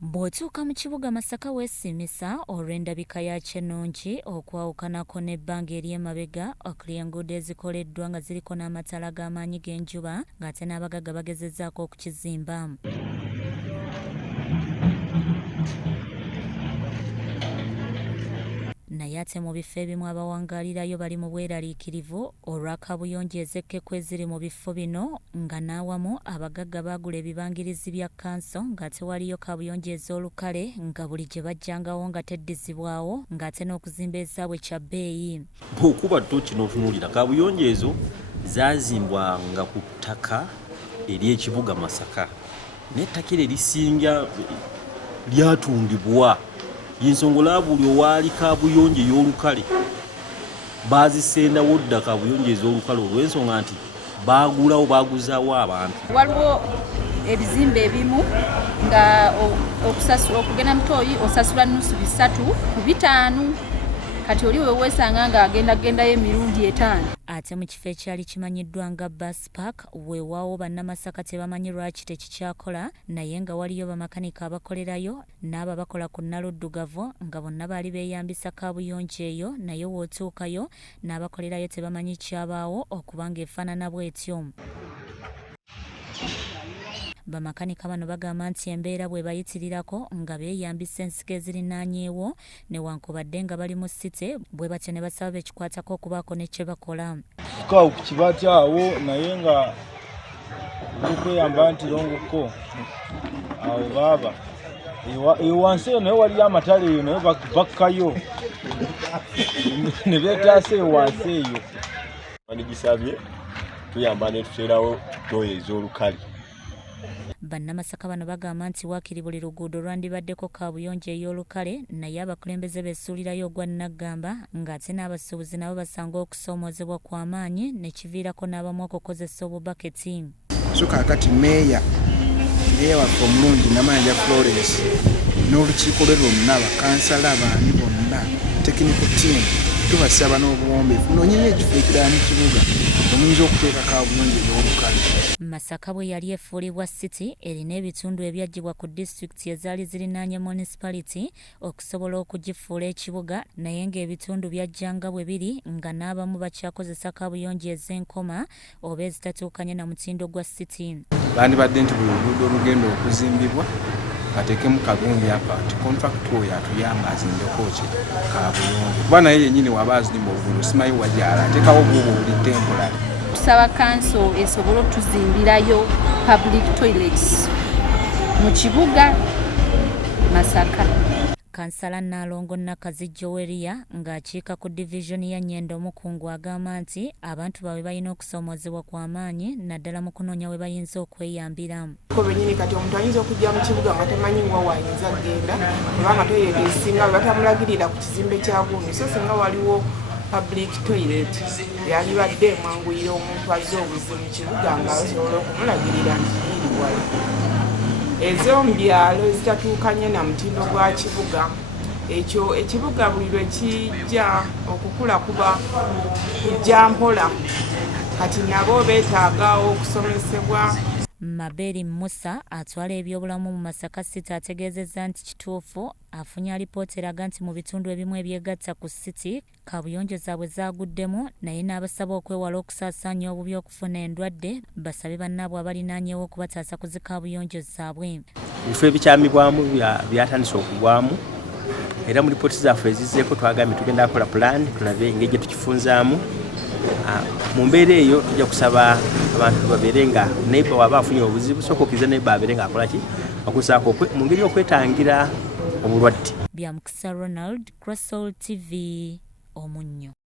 Bw'otuuka mu kibuga Masaka weesimisa olw'endabika yakyo ennungi okwawukanako n'ebbanga ery'emabega okuli enguudo ezikoleddwa nga ziriko n'amataala g'amaanyi g'enjuba ng'ate n'abagagga bagezezzaako okukizimba. Naye ate mu bifo ebimu abawangaalirayo bali mu bweraliikirivu olwa kaabuyonjo ez'ekkeku eziri mu bifo bino nga n'awamu abagagga baagula ebibangirizi bya kkanso ng'ate waliyo kaabuyonjo ez'olukale nga buli gye bajjangawo nga teddizibwawo ng'ate n'okuzimba ezaabwe kya bbeeyi. Bw'okuba ttooki n'otunuulira kaabuyonjo ezo zaazimbwanga ku ttaka ery'ekibuga Masaka n'ettaka eryo erisinga lyatundibwa y'ensonga buli owaali kaabuyonjo ey'olukale baazisendawo dda kaabuyonjo ez'olukale olw'ensonga nti baaguzaawo abantu. Waliwo ebizimbe ebimu nga okugenda Mutooyi osasula nnusu 3 ku 5 kati oli weesanga ng'agendagendayo emirundi 5. Ate mu kifo ekyali kimanyiddwa nga Bus Park weewaawo bannamasaka tebamanyi lwaki tekikyakola naye nga waliyo bamakanika abakolerayo n'abo abakola ku nnaluddugavu nga bonna baali beeyambisa kaabuyonjo eyo naye w'otuukayo n'abakolerayo tebamanyi kyabaawo okuba ng'efaanana bw'etyo. Bamakanika bano bagamba nti embeera bwe bayitirirako nga beeyambisa ensiko ezirinaanyeewo newankubadde nga bali mu site bwe batyo ne basaba bekikwatako okubaako ne kye bakola. Kaawo ku kibati awo naye nga okweyamba nti longoko awo baaba wansi eyo naye waliyo amatale eyo naye bakkayo ne beetaasa eyo wansi eyo. Banigisabye tuyamba ne tuteerawo toyo ez'olukale. Bannamasaka bano bagamba nti waakiri buli luguudo lwandibaddeko kaabuyonjo ey'olukale naye abakulembeze beesuulirayo ogwa Naggamba ng'ate n'abasuubuzi nabo basanga okusoomoozebwa kw'amaanyi ne kiviirako n'abamu okukozesa obubaketi. So kaakati meeya waffe omulungi Namanja Florence n'olukiiko lwe lwonna bakansala baani bonna tekiniko ttiimu tubasaba n'obuwombeefu noonyeyo ekifo ekirala mu kibuga omuyinza okuteeka kaabuyonjo ey'olukale. Masaka bwe yali efuulibwa city erina ebitundu ebyaggyibwa ku disitulikiti ezaali zirinaanye municipality okusobola okugifuula ekibuga naye ng'ebitundu byajjanga bwe biri nga n'abamu bakyakozesa kaabuyonjo ez'enkoma oba ezitatuukanye na mutindo gwa city. Bandibadde nti buli luguudo olugenda okuzimbibwa bateekemu kagundi apa nti kontrakiti oyo atuyamba azimbeko ki kaabuyonjo kuba naye yennyini waba azimba oluguudo simanyi wagyala ateekawo buubo buli temporary. Tusaba kanso esobole otuzimbirayo public toilets mu kibuga Masaka. Kansala Nnalongo Nakazi Joweria ng'akiika ku divisioni ya Nyendo Mukungu agamba nti abantu baabwe balina okusoomoozebwa kw'amaanyi naddala mu kunoonya we bayinza okweyambira. Bennyini kati omuntu ayinza okujja mu kibuga nga tamanyi wa waayinza kgenda kubanga toyireta esinga batamulagirira ku kizimbe kya gundi so singa waliwo public toilet yali badde mwanguyira omuntu azze obuzi mu kibuga nga basobola okumulagirira nti iri wali. Ezo mu byalo ezitatuukanye na mutindo gwa kibuga ekyo ekibuga buli lwe kijja okukula kuba kujja mpola kati nabo beetaaga okusomesebwa. Maberi Musa atwala ebyobulamu mu Masaka City ategeezezza nti kituufu afunye alipoota eraga nti mu bitundu ebimu ebyegatta ku city kaabuyonjo zaabwe zaaguddemu naye n'abasaba okwewala okusaasaanya obubi okufuna endwadde basabe bannaabwe abalinaanyeewo okubataasa ku zi kaabuyonjo zaabwe. Ebifo ebikyamibwamu byatandise okugwamu era mu lipooti zaffe ezizzeeko twagambye tugenda kukola pulaani tulabe engeri gye tukifunzaamu. Mu mbeera eyo tujja kusaba abantu babeere nga neiba waba afunye obuzibu sooka okkiriza neiba abeere ng'akola ki akusaako mu ngeri y'okwetangira obulwadde. Byamukisa Ronald, Crossall TV, Omunnyo.